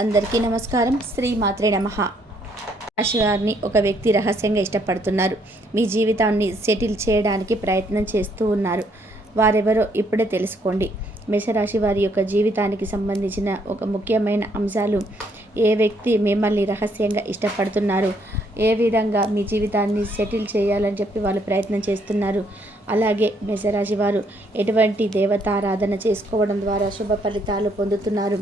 అందరికీ నమస్కారం. శ్రీ మాత్రే నమ. రాశివారిని ఒక వ్యక్తి రహస్యంగా ఇష్టపడుతున్నారు. మీ జీవితాన్ని సెటిల్ చేయడానికి ప్రయత్నం చేస్తూ ఉన్నారు. వారెవరో ఇప్పుడే తెలుసుకోండి. మేషరాశి వారి యొక్క జీవితానికి సంబంధించిన ఒక ముఖ్యమైన అంశాలు ఏ వ్యక్తి మిమ్మల్ని రహస్యంగా ఇష్టపడుతున్నారు? ఏ విధంగా మీ జీవితాన్ని సెటిల్ చేయాలని చెప్పి వాళ్ళు ప్రయత్నం చేస్తున్నారు? అలాగే మేషరాశి వారు ఎటువంటి దేవతారాధన చేసుకోవడం ద్వారా శుభ ఫలితాలు పొందుతున్నారు?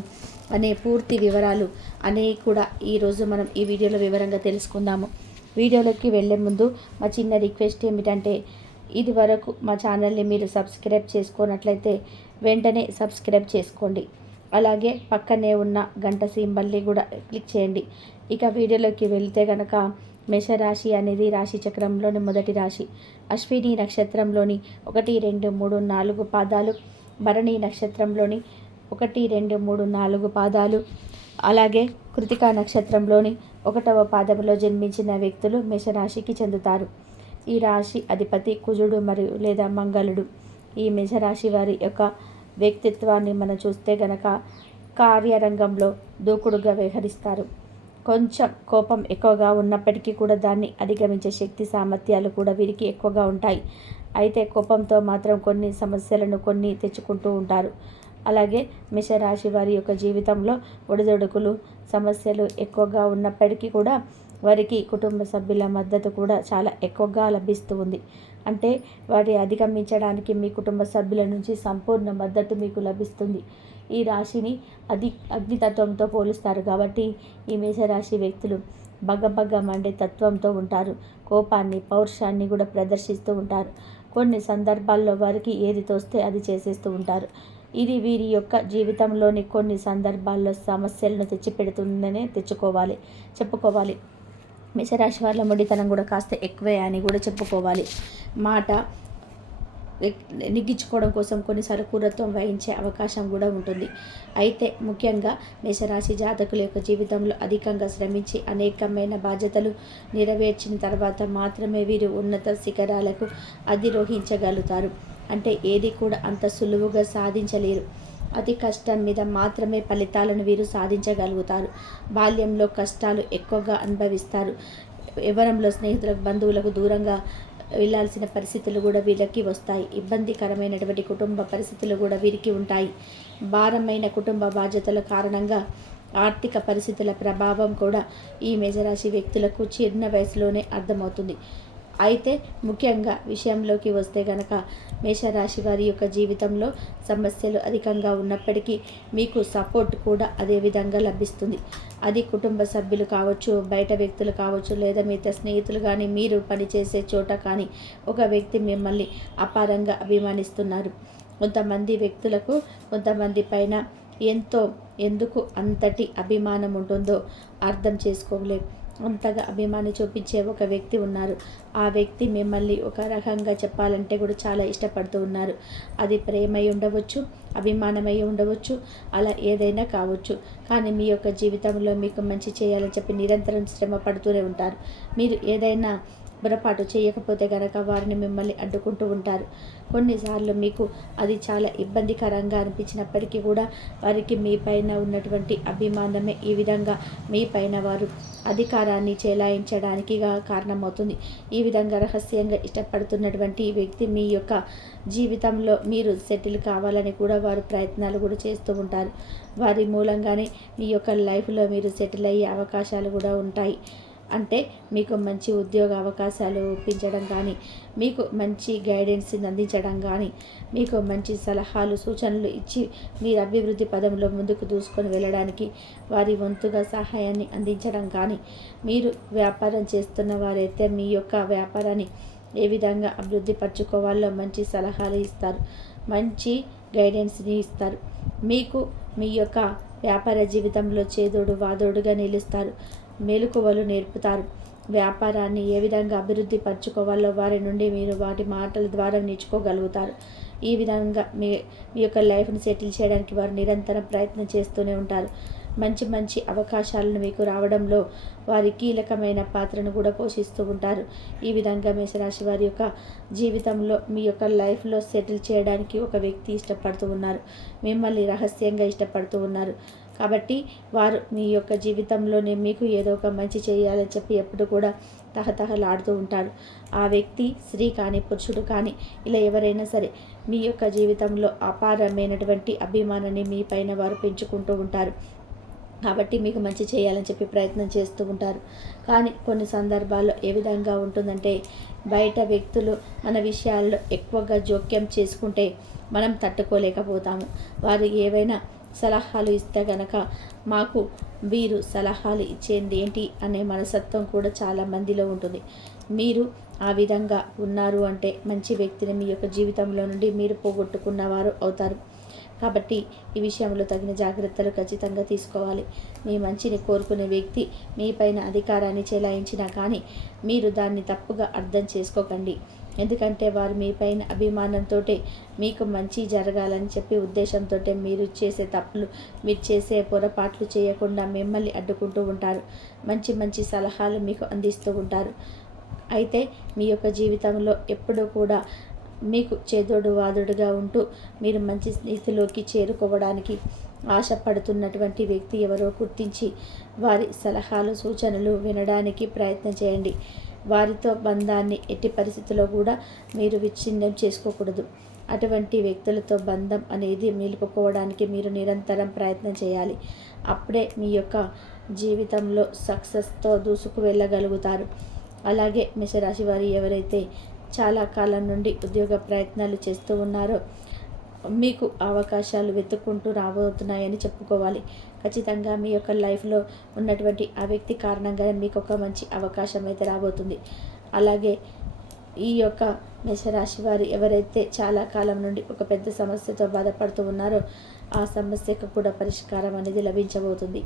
అనే పూర్తి వివరాలు అనేవి కూడా ఈరోజు మనం ఈ వీడియోలో వివరంగా తెలుసుకుందాము. వీడియోలోకి వెళ్ళే ముందు మా చిన్న రిక్వెస్ట్ ఏమిటంటే ఇది వరకు మా ఛానల్ని మీరు సబ్స్క్రైబ్ చేసుకున్నట్లయితే వెంటనే సబ్స్క్రైబ్ చేసుకోండి. అలాగే పక్కనే ఉన్న గంట సింబల్ని కూడా క్లిక్ చేయండి. ఇక వీడియోలోకి వెళ్తే కనుక మేషరాశి అనేది రాశి చక్రంలోని మొదటి రాశి. అశ్విని నక్షత్రంలోని ఒకటి రెండు మూడు నాలుగు పాదాలు భరణి నక్షత్రంలోని ఒకటి రెండు మూడు నాలుగు పాదాలు అలాగే కృతికా నక్షత్రంలోని ఒకటవ పాదంలో జన్మించిన వ్యక్తులు మేషరాశికి చెందుతారు. ఈ రాశి అధిపతి కుజుడు మరియు లేదా మంగళుడు. ఈ మేషరాశి వారి యొక్క వ్యక్తిత్వాన్ని మనం చూస్తే గనక కార్యరంగంలో దూకుడుగా వ్యవహరిస్తారు. కొంచెం కోపం ఎక్కువగా ఉన్నప్పటికీ కూడా దాన్ని అధిగమించే శక్తి సామర్థ్యాలు కూడా వీరికి ఎక్కువగా ఉంటాయి. అయితే కోపంతో మాత్రం కొన్ని సమస్యలను కొన్ని తెచ్చుకుంటూ ఉంటారు. అలాగే మిషరాశి వారి యొక్క జీవితంలో ఒడిదొడుకులు సమస్యలు ఎక్కువగా ఉన్నప్పటికీ కూడా వారికి కుటుంబ సభ్యుల మద్దతు కూడా చాలా ఎక్కువగా లభిస్తుంది అంటే వాటి అధిగమించడానికి మీ కుటుంబ సభ్యుల నుంచి సంపూర్ణ మద్దతు మీకు లభిస్తుంది. ఈ రాశిని అధి అగ్నితత్వంతో పోలుస్తారు కాబట్టి ఈ మేషరాశి వ్యక్తులు బగ్గబగ్గ మండే తత్వంతో ఉంటారు. కోపాన్ని పౌరుషాన్ని కూడా ప్రదర్శిస్తూ ఉంటారు. కొన్ని సందర్భాల్లో వారికి ఏది తోస్తే అది చేసేస్తూ ఉంటారు. ఇది వీరి యొక్క జీవితంలోని కొన్ని సందర్భాల్లో సమస్యలను తెచ్చిపెడుతుందనే తెచ్చుకోవాలి చెప్పుకోవాలి. మేషరాశి వాళ్ళ ముడితనం కూడా కాస్త ఎక్కువే అని కూడా చెప్పుకోవాలి. మాట నెగ్గించుకోవడం కోసం కొన్నిసార్లు క్రూరత్వం వహించే అవకాశం కూడా ఉంటుంది. అయితే ముఖ్యంగా మేషరాశి జాతకుల యొక్క జీవితంలో అధికంగా శ్రమించి అనేకమైన బాధ్యతలు నెరవేర్చిన తర్వాత మాత్రమే వీరు ఉన్నత శిఖరాలకు అధిరోహించగలుగుతారు అంటే ఏది కూడా అంత సులువుగా సాధించలేరు. అతి కష్టం మీద మాత్రమే ఫలితాలను వీరు సాధించగలుగుతారు. బాల్యంలో కష్టాలు ఎక్కువగా అనుభవిస్తారు. ఎవరంలో స్నేహితులకు బంధువులకు దూరంగా వెళ్ళాల్సిన పరిస్థితులు కూడా వీళ్ళకి వస్తాయి. ఇబ్బందికరమైనటువంటి కుటుంబ పరిస్థితులు కూడా వీరికి ఉంటాయి. భారమైన కుటుంబ బాధ్యతల కారణంగా ఆర్థిక పరిస్థితుల ప్రభావం కూడా ఈ మేజరాశి వ్యక్తులకు చిన్న వయసులోనే అర్థమవుతుంది. అయితే ముఖ్యంగా విషయంలోకి వస్తే గనక మేషరాశి వారి యొక్క జీవితంలో సమస్యలు అధికంగా ఉన్నప్పటికీ మీకు సపోర్ట్ కూడా అదే విధంగా లభిస్తుంది. అది కుటుంబ సభ్యులు కావచ్చు బయట వ్యక్తులు కావచ్చు లేదా మిగతా స్నేహితులు కానీ మీరు పనిచేసే చోట కానీ ఒక వ్యక్తి మిమ్మల్ని అపారంగా అభిమానిస్తున్నారు. కొంతమంది వ్యక్తులకు కొంతమంది పైన ఎంతో ఎందుకు అంతటి అభిమానం ఉంటుందో అర్థం చేసుకోలేం. అంతగా అభిమాని చూపించే ఒక వ్యక్తి ఉన్నారు. ఆ వ్యక్తి మిమ్మల్ని ఒక రకంగా చెప్పాలంటే కూడా చాలా ఇష్టపడుతూ ఉన్నారు. అది ప్రేమై ఉండవచ్చు అభిమానమై ఉండవచ్చు అలా ఏదైనా కావచ్చు. కానీ మీ యొక్క జీవితంలో మీకు మంచి చేయాలని చెప్పి నిరంతరం శ్రమ పడుతూనే ఉంటారు. మీరు ఏదైనా పొరపాటు చేయకపోతే గనక వారిని మిమ్మల్ని అడ్డుకుంటూ ఉంటారు. కొన్నిసార్లు మీకు అది చాలా ఇబ్బందికరంగా అనిపించినప్పటికీ కూడా వారికి మీ పైన ఉన్నటువంటి అభిమానమే ఈ విధంగా మీ పైన వారు అధికారాన్ని చేలాయించడానికి కారణమవుతుంది. ఈ విధంగా రహస్యంగా ఇష్టపడుతున్నటువంటి వ్యక్తి మీ యొక్క జీవితంలో మీరు సెటిల్ కావాలని కూడా వారు ప్రయత్నాలు కూడా చేస్తూ ఉంటారు. వారి మూలంగానే మీ యొక్క లైఫ్లో మీరు సెటిల్ అయ్యే అవకాశాలు కూడా ఉంటాయి. అంటే మీకు మంచి ఉద్యోగ అవకాశాలు ఒప్పించడం కానీ మీకు మంచి గైడెన్స్ని అందించడం కానీ మీకు మంచి సలహాలు సూచనలు ఇచ్చి మీరు అభివృద్ధి పదంలో ముందుకు దూసుకొని వెళ్ళడానికి వారి వంతుగా సహాయాన్ని అందించడం కానీ మీరు వ్యాపారం చేస్తున్న వారైతే మీ యొక్క వ్యాపారాన్ని ఏ విధంగా అభివృద్ధి పరచుకోవాలో మంచి సలహాలు ఇస్తారు. మంచి గైడెన్స్ని ఇస్తారు. మీకు మీ యొక్క వ్యాపార జీవితంలో చేదోడు వాదోడుగా నిలుస్తారు. మెలకువలు నేర్పుతారు. వ్యాపారాన్ని ఏ విధంగా అభివృద్ధి పరచుకోవాలో వారి నుండి మీరు వాటి మాటల ద్వారా నేర్చుకోగలుగుతారు. ఈ విధంగా మీ మీ యొక్క లైఫ్ని సెటిల్ చేయడానికి వారు నిరంతరం ప్రయత్నం చేస్తూనే ఉంటారు. మంచి మంచి అవకాశాలను మీకు రావడంలో వారి కీలకమైన పాత్రను కూడా పోషిస్తూ ఉంటారు. ఈ విధంగా మేషరాశి వారి యొక్క జీవితంలో మీ యొక్క లైఫ్లో సెటిల్ చేయడానికి ఒక వ్యక్తి ఇష్టపడుతూ ఉన్నారు. మిమ్మల్ని రహస్యంగా ఇష్టపడుతూ ఉన్నారు. కాబట్టి వారు మీ యొక్క జీవితంలోనే మీకు ఏదో ఒక మంచి చేయాలని చెప్పి ఎప్పుడు కూడా తహతహలాడుతూ ఉంటారు. ఆ వ్యక్తి స్త్రీ కానీ పురుషుడు కానీ ఇలా ఎవరైనా సరే మీ యొక్క జీవితంలో అపారమైనటువంటి అభిమానాన్ని మీ పైన వారు పెంచుకుంటూ ఉంటారు. కాబట్టి మీకు మంచి చేయాలని చెప్పి ప్రయత్నం చేస్తూ ఉంటారు. కానీ కొన్ని సందర్భాల్లో ఏ విధంగా ఉంటుందంటే బయట వ్యక్తులు మన విషయాల్లో ఎక్కువగా జోక్యం చేసుకుంటే మనం తట్టుకోలేకపోతాము. వారు ఏవైనా సలహాలు ఇస్తే గనక మాకు వీరు సలహాలు ఇచ్చేది ఏంటి అనే మనసత్వం కూడా చాలా మందిలో ఉంటుంది. మీరు ఆ విధంగా ఉన్నారు అంటే మంచి వ్యక్తిని మీ యొక్క జీవితంలో నుండి మీరు పోగొట్టుకున్నవారు అవుతారు. కాబట్టి ఈ విషయంలో తగిన జాగ్రత్తలు ఖచ్చితంగా తీసుకోవాలి. మీ మంచిని కోరుకునే వ్యక్తి మీ పైన అధికారాన్ని చెలాయించినా కానీ మీరు దాన్ని తప్పుగా అర్థం చేసుకోకండి. ఎందుకంటే వారు మీ పైన అభిమానంతో మీకు మంచి జరగాలని చెప్పి ఉద్దేశంతో మీరు చేసే తప్పులు మీరు చేసే పొరపాట్లు చేయకుండా మిమ్మల్ని అడ్డుకుంటూ ఉంటారు. మంచి మంచి సలహాలు మీకు అందిస్తూ ఉంటారు. అయితే మీ యొక్క జీవితంలో ఎప్పుడూ కూడా మీకు చేదోడు వాదుడుగా ఉంటూ మీరు మంచి స్థితిలోకి చేరుకోవడానికి ఆశపడుతున్నటువంటి వ్యక్తి ఎవరో గుర్తించి వారి సలహాలు సూచనలు వినడానికి ప్రయత్నం చేయండి. వారితో బంధాన్ని ఎట్టి పరిస్థితుల్లో కూడా మీరు విచ్ఛిన్నం చేసుకోకూడదు. అటువంటి వ్యక్తులతో బంధం అనేది నిలుపుకోవడానికి మీరు నిరంతరం ప్రయత్నం చేయాలి. అప్పుడే మీ యొక్క జీవితంలో సక్సెస్తో దూసుకు వెళ్ళగలుగుతారు. అలాగే మేషరాశి వారు ఎవరైతే చాలా కాలం నుండి ఉద్యోగ ప్రయత్నాలు చేస్తూ ఉన్నారో మీకు అవకాశాలు వెతుక్కుంటూ రాబోతున్నాయని చెప్పుకోవాలి. ఖచ్చితంగా మీ యొక్క లైఫ్లో ఉన్నటువంటి ఆ వ్యక్తి కారణంగా మీకు ఒక మంచి అవకాశం అయితే రాబోతుంది. అలాగే ఈ యొక్క మేషరాశి వారు ఎవరైతే చాలా కాలం నుండి ఒక పెద్ద సమస్యతో బాధపడుతూ ఉన్నారో ఆ సమస్యకు కూడా పరిష్కారం అనేది లభించబోతుంది.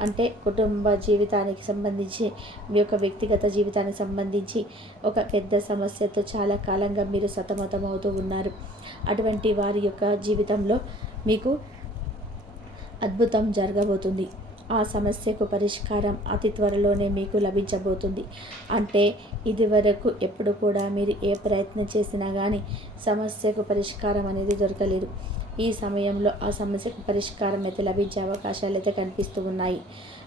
అంటే కుటుంబ జీవితానికి సంబంధించి మీ యొక్క వ్యక్తిగత జీవితానికి సంబంధించి ఒక పెద్ద సమస్యతో చాలా కాలంగా మీరు సతమతం అవుతూ ఉన్నారు. అటువంటి వారి యొక్క జీవితంలో మీకు అద్భుతం జరగబోతుంది. ఆ సమస్యకు పరిష్కారం అతి త్వరలోనే మీకు లభించబోతుంది. అంటే ఇదివరకు ఎప్పుడు కూడా మీరు ఏ ప్రయత్నం చేసినా కానీ సమస్యకు పరిష్కారం అనేది దొరకలేదు. ఈ సమయంలో ఆ సమస్యకు పరిష్కారం అయితే లభించే అవకాశాలు అయితే కనిపిస్తూ ఉన్నాయి.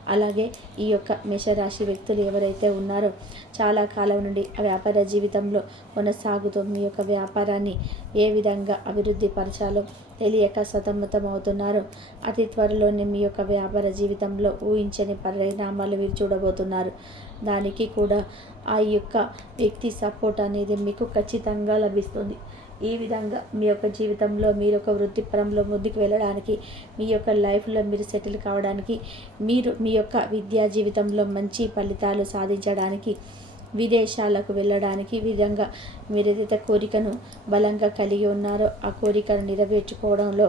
అలాగే ఈ యొక్క మేషరాశి వ్యక్తులు ఎవరైతే ఉన్నారో చాలా కాలం నుండి వ్యాపార జీవితంలో కొనసాగుతూ మీ యొక్క వ్యాపారాన్ని ఏ విధంగా అభివృద్ధి పరచాలో తెలియక సతమతం అవుతున్నారో. అతి త్వరలోనే మీ యొక్క వ్యాపార జీవితంలో ఊహించని పరిణామాలు మీరు చూడబోతున్నారు. దానికి కూడా ఆ యొక్క వ్యక్తి సపోర్ట్ అనేది మీకు ఖచ్చితంగా లభిస్తుంది. ఈ విధంగా మీ యొక్క జీవితంలో మీరు ఒక వృత్తిపరంలో ముందుకు వెళ్ళడానికి మీ యొక్క లైఫ్లో మీరు సెటిల్ కావడానికి మీరు మీ యొక్క విద్యా జీవితంలో మంచి ఫలితాలు సాధించడానికి విదేశాలకు వెళ్ళడానికి విధంగా మీరు ఏదైతే కోరికను బలంగా కలిగి ఉన్నారో ఆ కోరికను నెరవేర్చుకోవడంలో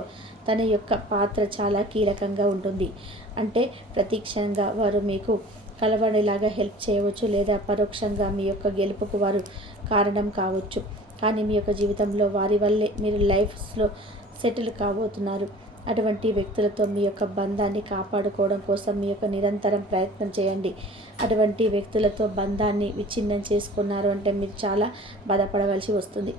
తన యొక్క పాత్ర చాలా కీలకంగా ఉంటుంది. అంటే ప్రతీక్షణంగా వారు మీకు కలవడేలాగా హెల్ప్ చేయవచ్చు లేదా పరోక్షంగా మీ యొక్క గెలుపుకు వారు కారణం కావచ్చు. కానీ మీ యొక్క జీవితంలో వారి వల్లే మీరు లైఫ్స్లో సెటిల్ కాబోతున్నారు. అటువంటి వ్యక్తులతో మీ యొక్క బంధాన్ని కాపాడుకోవడం కోసం మీ యొక్క నిరంతరం ప్రయత్నం చేయండి. అటువంటి వ్యక్తులతో బంధాన్ని విచ్ఛిన్నం చేసుకున్నారు అంటే మీరు చాలా బాధపడవలసి వస్తుంది.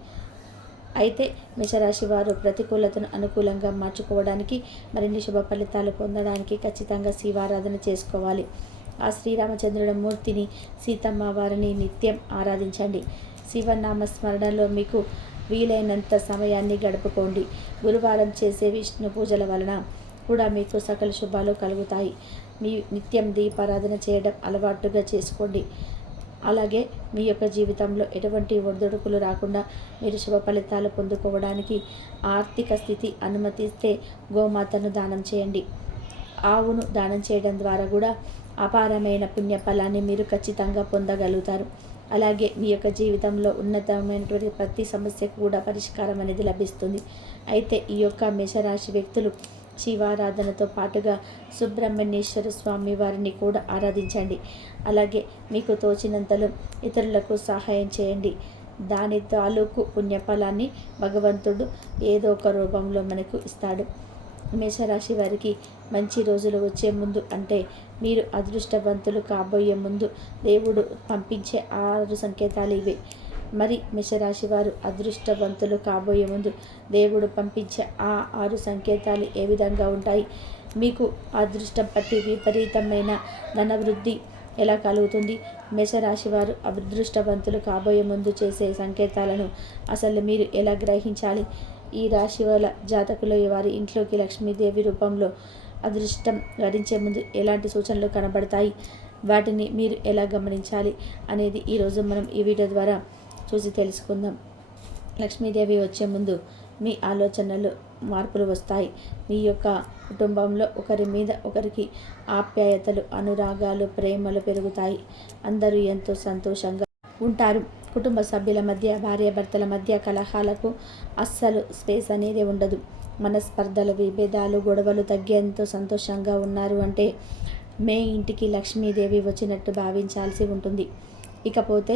అయితే మేషరాశి వారు ప్రతికూలతను అనుకూలంగా మార్చుకోవడానికి మరిన్ని శుభ ఫలితాలు పొందడానికి ఖచ్చితంగా శివారాధన చేసుకోవాలి. ఆ శ్రీరామచంద్రుల మూర్తిని సీతమ్మ వారిని నిత్యం ఆరాధించండి. శివనామ స్మరణలో మీకు వీలైనంత సమయాన్ని గడుపుకోండి. గురువారం చేసే విష్ణు పూజల వలన కూడా మీకు సకల శుభాలు కలుగుతాయి. మీ నిత్యం దీపారాధన చేయడం అలవాటుగా చేసుకోండి. అలాగే మీ యొక్క జీవితంలో ఎటువంటి ఒడిదుడుకులు రాకుండా మీరు శుభ ఫలితాలు పొందుకోవడానికి ఆర్థిక స్థితి అనుమతిస్తే గోమాతను దానం చేయండి. ఆవును దానం చేయడం ద్వారా కూడా అపారమైన పుణ్యఫలాన్ని మీరు ఖచ్చితంగా పొందగలుగుతారు. అలాగే మీ యొక్క జీవితంలో ఉన్నతమైనటువంటి ప్రతి సమస్యకు కూడా పరిష్కారం అనేది లభిస్తుంది. అయితే ఈ యొక్క మేషరాశి వ్యక్తులు శివారాధనతో పాటుగా సుబ్రహ్మణ్యేశ్వర స్వామి వారిని కూడా ఆరాధించండి. అలాగే మీకు తోచినంతలో ఇతరులకు సహాయం చేయండి. దాని తాలూకు పుణ్యఫలాన్ని భగవంతుడు ఏదో ఒక రూపంలో మనకు ఇస్తాడు. మేషరాశి వారికి మంచి రోజులు వచ్చే ముందు అంటే మీరు అదృష్టవంతులు కాబోయే ముందు దేవుడు పంపించే ఆరు సంకేతాలు ఇవే. మరి మేషరాశి వారు అదృష్టవంతులు కాబోయే ముందు దేవుడు పంపించే ఆ ఆరు సంకేతాలు ఏ విధంగా ఉంటాయి? మీకు అదృష్టం పట్టి విపరీతమైన ధనవృద్ధి ఎలా కలుగుతుంది? మేషరాశి వారు అదృష్టవంతులు కాబోయే ముందు చేసే సంకేతాలను అసలు మీరు ఎలా గ్రహించాలి? ఈ రాశి వాళ్ళ జాతకులు వారి ఇంట్లోకి లక్ష్మీదేవి రూపంలో అదృష్టం వరించే ముందు ఎలాంటి సూచనలు కనబడతాయి? వాటిని మీరు ఎలా గమనించాలి? అనేది ఈరోజు మనం ఈ వీడియో ద్వారా చూసి తెలుసుకుందాం. లక్ష్మీదేవి వచ్చే ముందు మీ ఆలోచనలు మార్పులు వస్తాయి. మీ యొక్క కుటుంబంలో ఒకరి మీద ఒకరికి ఆప్యాయతలు అనురాగాలు ప్రేమలు పెరుగుతాయి. అందరూ ఎంతో సంతోషంగా ఉంటారు. కుటుంబ సభ్యుల మధ్య భార్యాభర్తల మధ్య కలహాలకు అస్సలు స్పేస్ అనేది ఉండదు. మనస్పర్ధలు విభేదాలు గొడవలు తగ్గేంతో సంతోషంగా ఉన్నారు అంటే మే ఇంటికి లక్ష్మీదేవి వచ్చినట్టు భావించాల్సి ఉంటుంది. ఇకపోతే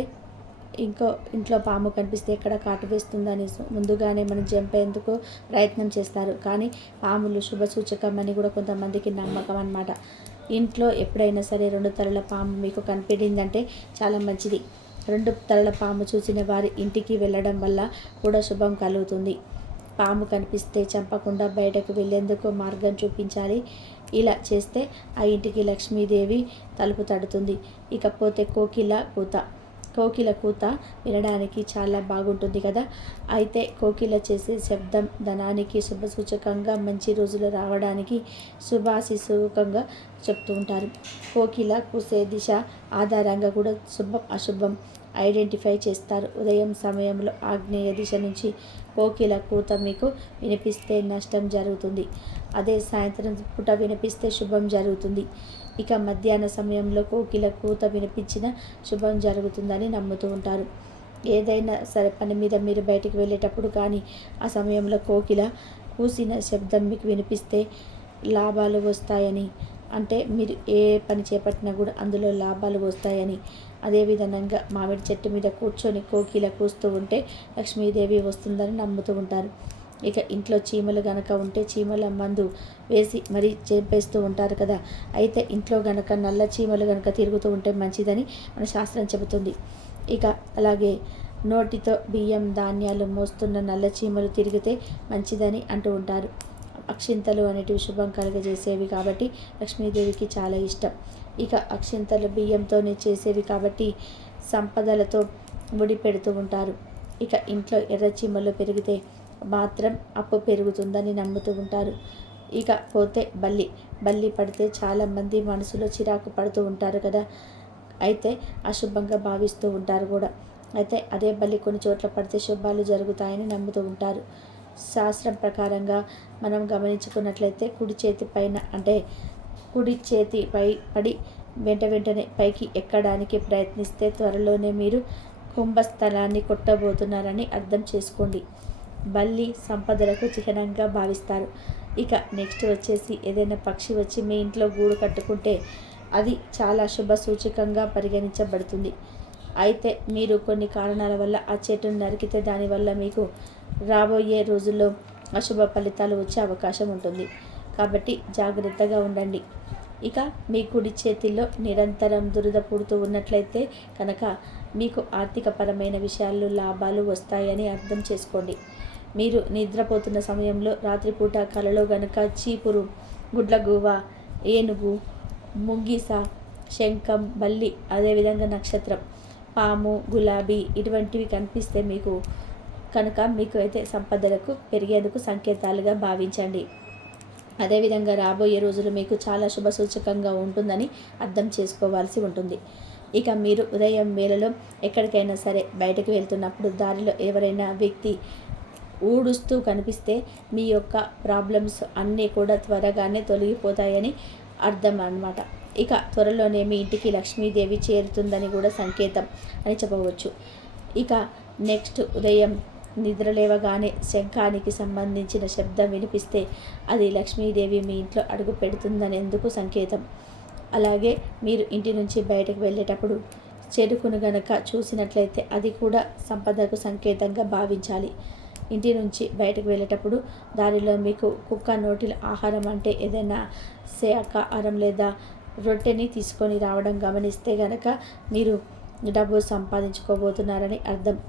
ఇంకో ఇంట్లో పాము కనిపిస్తే ఎక్కడ కాటు వేస్తుందని ముందుగానే మనం చంపేందుకు ప్రయత్నం చేస్తారు? కానీ పాములు శుభ సూచకం అని కూడా కొంతమందికి నమ్మకం అనమాట ఇంట్లో ఎప్పుడైనా సరే రెండు తలల పాము మీకు కనిపించిందంటే చాలా మంచిది. రెండు తలల పాము చూసిన వారి ఇంటికి వెళ్ళడం వల్ల కూడా శుభం కలుగుతుంది. పాము కనిపిస్తే చంపకుండా బయటకు వెళ్ళేందుకు మార్గం చూపించాలి. ఇలా చేస్తే ఆ ఇంటికి లక్ష్మీదేవి తలుపు తడుతుంది. ఇకపోతే కోకిల కూత. కోకిల కూత వినడానికి చాలా బాగుంటుంది కదా? అయితే కోకిల చేసే శబ్దం ధనానికి శుభసూచకంగా మంచి రోజులు రావడానికి శుభాశిశుకంగా చెప్తూ ఉంటారు. కోకిల కూసే దిశ ఆధారంగా కూడా శుభం అశుభం. ఐడెంటిఫై చేస్తారు. ఉదయం సమయంలో ఆగ్నేయ దిశ నుంచి కోకిల కూత మీకు వినిపిస్తే నష్టం జరుగుతుంది. అదే సాయంత్రం పూట వినిపిస్తే శుభం జరుగుతుంది. ఇక మధ్యాహ్న సమయంలో కోకిల కూత వినిపించిన శుభం జరుగుతుందని నమ్ముతూ ఉంటారు. ఏదైనా సరే పని మీద మీరు బయటికి వెళ్ళేటప్పుడు కానీ ఆ సమయంలో కోకిల కూసిన శబ్దం మీకు వినిపిస్తే లాభాలు వస్తాయని అంటే మీరు ఏ పని చేపట్టినా కూడా అందులో లాభాలు వస్తాయని. అదేవిధంగా మామిడి చెట్టు మీద కూర్చొని కోకిల కూస్తూ ఉంటే లక్ష్మీదేవి వస్తుందని నమ్ముతూ ఉంటారు. ఇక ఇంట్లో చీమలు గనక ఉంటే చీమల మందు వేసి మరీ చేపేస్తూ ఉంటారు కదా. అయితే ఇంట్లో గనక నల్ల చీమలు గనక తిరుగుతూ ఉంటే మంచిదని మన శాస్త్రం చెబుతుంది. ఇక అలాగే నోటితో బియ్యం ధాన్యాలు మోస్తున్న నల్ల చీమలు తిరిగితే మంచిదని అంటూ ఉంటారు. అక్షింతలు అనేటివి శుభం కలుగజేసేవి కాబట్టి లక్ష్మీదేవికి చాలా ఇష్టం. ఇక అక్షింతలు బియ్యంతోనే చేసేవి కాబట్టి సంపదలతో ముడి పెడుతూ ఉంటారు. ఇక ఇంట్లో ఎర్ర చీమలు పెరిగితే మాత్రం అప్పు పెరుగుతుందని నమ్ముతూ ఉంటారు. ఇక పోతే బల్లి బల్లి పడితే చాలామంది మనసులో చిరాకు పడుతూ ఉంటారు కదా. అయితే అశుభంగా భావిస్తూ ఉంటారు కూడా. అయితే అదే బల్లి కొన్ని చోట్ల పడితే శుభాలు జరుగుతాయని నమ్ముతూ ఉంటారు. శాస్త్రం ప్రకారంగా మనం గమనించుకున్నట్లయితే కుడి చేతి పైన అంటే కుడి చేతి పై పడి వెంట వెంటనే పైకి ఎక్కడానికి ప్రయత్నిస్తే త్వరలోనే మీరు కుంభస్థలాన్ని కొట్టబోతున్నారని అర్థం చేసుకోండి. బల్లి సంపదలకు చిహ్నంగా భావిస్తారు. ఇక నెక్స్ట్ వచ్చేసి ఏదైనా పక్షి వచ్చి మీ ఇంట్లో గూడు కట్టుకుంటే అది చాలా శుభ సూచకంగా పరిగణించబడుతుంది. అయితే మీరు కొన్ని కారణాల వల్ల ఆ చెట్టును నరికితే దానివల్ల మీకు రాబోయే రోజుల్లో అశుభ ఫలితాలు వచ్చే అవకాశం ఉంటుంది. కాబట్టి జాగ్రత్తగా ఉండండి. ఇక మీ కుడి చేతిలో నిరంతరం దురద పుడుతూ ఉన్నట్లయితే కనుక మీకు ఆర్థికపరమైన విషయాల్లో లాభాలు వస్తాయని అర్థం చేసుకోండి. మీరు నిద్రపోతున్న సమయంలో రాత్రిపూట కలలో గనక చీపురు గుడ్లగూవ ఏనుగు ముంగిస శంఖం బల్లి అదేవిధంగా నక్షత్రం పాము గులాబీ ఇటువంటివి కనిపిస్తే మీకు కనుక మీకు అయితే సంపదలకు పెరిగేందుకు సంకేతాలుగా భావించండి. అదేవిధంగా రాబోయే రోజులు మీకు చాలా శుభ సూచకంగా ఉంటుందని అర్థం చేసుకోవాల్సి ఉంటుంది. ఇక మీరు ఉదయం వేళలో ఎక్కడికైనా సరే బయటకు వెళ్తున్నప్పుడు దారిలో ఎవరైనా వ్యక్తి ఊడుస్తూ కనిపిస్తే మీ యొక్క ప్రాబ్లమ్స్ అన్నీ కూడా త్వరగానే తొలగిపోతాయని అర్థం అన్నమాట. ఇక త్వరలోనే మీ ఇంటికి లక్ష్మీదేవి చేరుతుందని కూడా సంకేతం అని చెప్పవచ్చు. ఇక నెక్స్ట్ ఉదయం నిద్రలేవగానే శంఖానికి సంబంధించిన శబ్దం వినిపిస్తే అది లక్ష్మీదేవి మీ ఇంట్లో అడుగు పెడుతుందనేందుకు సంకేతం. అలాగే మీరు ఇంటి నుంచి బయటకు వెళ్ళేటప్పుడు చెరుకును గనక చూసినట్లయితే అది కూడా సంపదకు సంకేతంగా భావించాలి. ఇంటి నుంచి బయటకు వెళ్ళేటప్పుడు దారిలో మీకు కుక్క నోటిల ఆహారం అంటే ఏదైనా శాకాహారం లేదా రొట్టెని తీసుకొని రావడం గమనిస్తే గనక మీరు డబ్బు సంపాదించుకోబోతున్నారని అర్థం.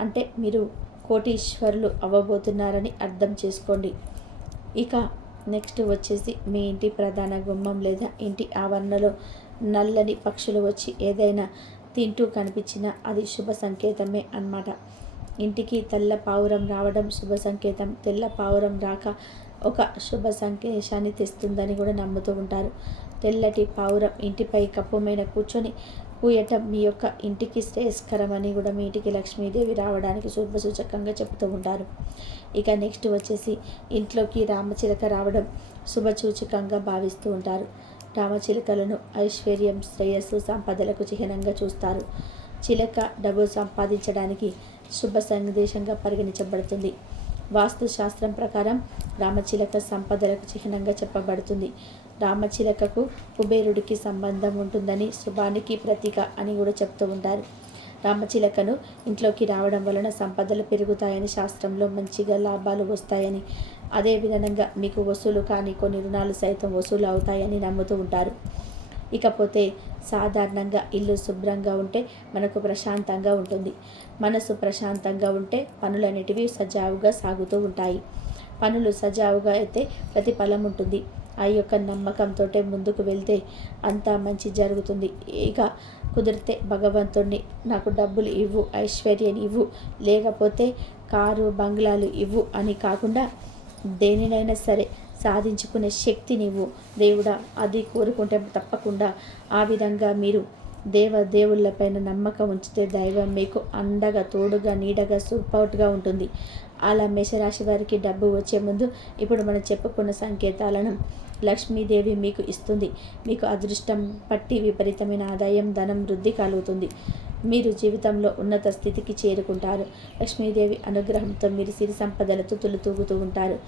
అంటే మీరు కోటీశ్వరులు అవ్వబోతున్నారని అర్థం చేసుకోండి. ఇక నెక్స్ట్ వచ్చేసి మీ ఇంటి ప్రధాన గుమ్మం లేదా ఇంటి ఆవరణలో నల్లని పక్షులు వచ్చి ఏదైనా తింటూ కనిపించినా అది శుభ సంకేతమే అన్నమాట. ఇంటికి తెల్ల పావురం రావడం శుభ సంకేతం. తెల్ల పావురం రాక ఒక శుభ సంకేశాన్ని తెస్తుందని కూడా నమ్ముతూ ఉంటారు. తెల్లటి పావురం ఇంటిపై కప్పు మీద కూర్చొని పూయటం మీ యొక్క ఇంటికి శ్రేయస్కరమని కూడా మీ ఇంటికి లక్ష్మీదేవి రావడానికి శుభ సూచకంగా చెబుతూ ఉంటారు. ఇక నెక్స్ట్ వచ్చేసి ఇంట్లోకి రామచిలక రావడం శుభసూచకంగా భావిస్తూ ఉంటారు. రామచిలకలను ఐశ్వర్యం శ్రేయస్సు సంపదలకు చిహ్నంగా చూస్తారు. చిలక డబ్బు సంపాదించడానికి శుభ సందేశంగా పరిగణించబడుతుంది. వాస్తుశాస్త్రం ప్రకారం రామచిలక సంపదలకు చిహ్నంగా చెప్పబడుతుంది. రామచిలకకు కుబేరుడికి సంబంధం ఉంటుందని శుభానికి ప్రతీక అని కూడా చెప్తూ ఉంటారు. రామచిలకను ఇంట్లోకి రావడం వలన సంపదలు పెరుగుతాయని శాస్త్రంలో మంచిగా లాభాలు వస్తాయని అదే విధంగా మీకు వసూలు కానీ కొన్ని రుణాలు సైతం వసూలు అవుతాయని నమ్ముతూ ఉంటారు. ఇకపోతే సాధారణంగా ఇల్లు శుభ్రంగా ఉంటే మనకు ప్రశాంతంగా ఉంటుంది. మనసు ప్రశాంతంగా ఉంటే పనులన్నిటివి సజావుగా సాగుతూ ఉంటాయి. పనులు సజావుగా అయితే ప్రతిఫలం ఉంటుంది. ఆ యొక్క నమ్మకంతో ముందుకు వెళ్తే అంతా మంచి జరుగుతుంది. ఇక కుదిరితే భగవంతుణ్ణి నాకు డబ్బులు ఇవ్వు ఐశ్వర్యం ఇవ్వు లేకపోతే కారు బంగ్లాలు ఇవ్వు అని కాకుండా దేనినైనా సరే సాధించుకునే శక్తి నీవు. దేవుడా అది కోరుకుంటే తప్పకుండా ఆ విధంగా మీరు దేవ దేవుళ్ళపైన నమ్మకం ఉంచితే దైవం మీకు అండగా తోడుగా నీడగా సపోర్ట్గా ఉంటుంది. అలా మేషరాశి వారికి డబ్బు వచ్చే ముందు ఇప్పుడు మనం చెప్పుకున్న సంకేతాలను లక్ష్మీదేవి మీకు ఇస్తుంది. మీకు అదృష్టం పట్టి విపరీతమైన ఆదాయం ధనం వృద్ధి కలుగుతుంది. మీరు జీవితంలో ఉన్నత స్థితికి చేరుకుంటారు. లక్ష్మీదేవి అనుగ్రహంతో మీరు సిరి సంపదలతో తులుతూగుతూ ఉంటారు.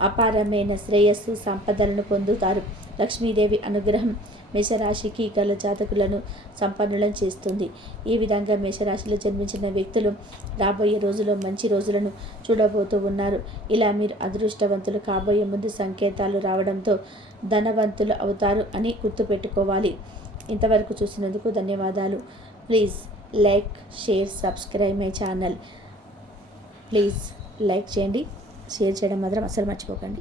అపారమైన శ్రేయస్సు సంపదలను పొందుతారు. లక్ష్మీదేవి అనుగ్రహం మేషరాశికి గల జాతకులను సంపన్నులను చేస్తుంది. ఈ విధంగా మేషరాశిలో జన్మించిన వ్యక్తులు రాబోయే రోజుల్లో మంచి రోజులను చూడబోతూ ఉన్నారు. ఇలా మీరు అదృష్టవంతులు కాబోయే ముందు సంకేతాలు రావడంతో ధనవంతులు అవుతారు అని గుర్తుపెట్టుకోవాలి. ఇంతవరకు చూసినందుకు ధన్యవాదాలు. Please like share subscribe my channel. Please like చేయండి. షేర్ చేయడం మాత్రం అసలు మర్చిపోకండి.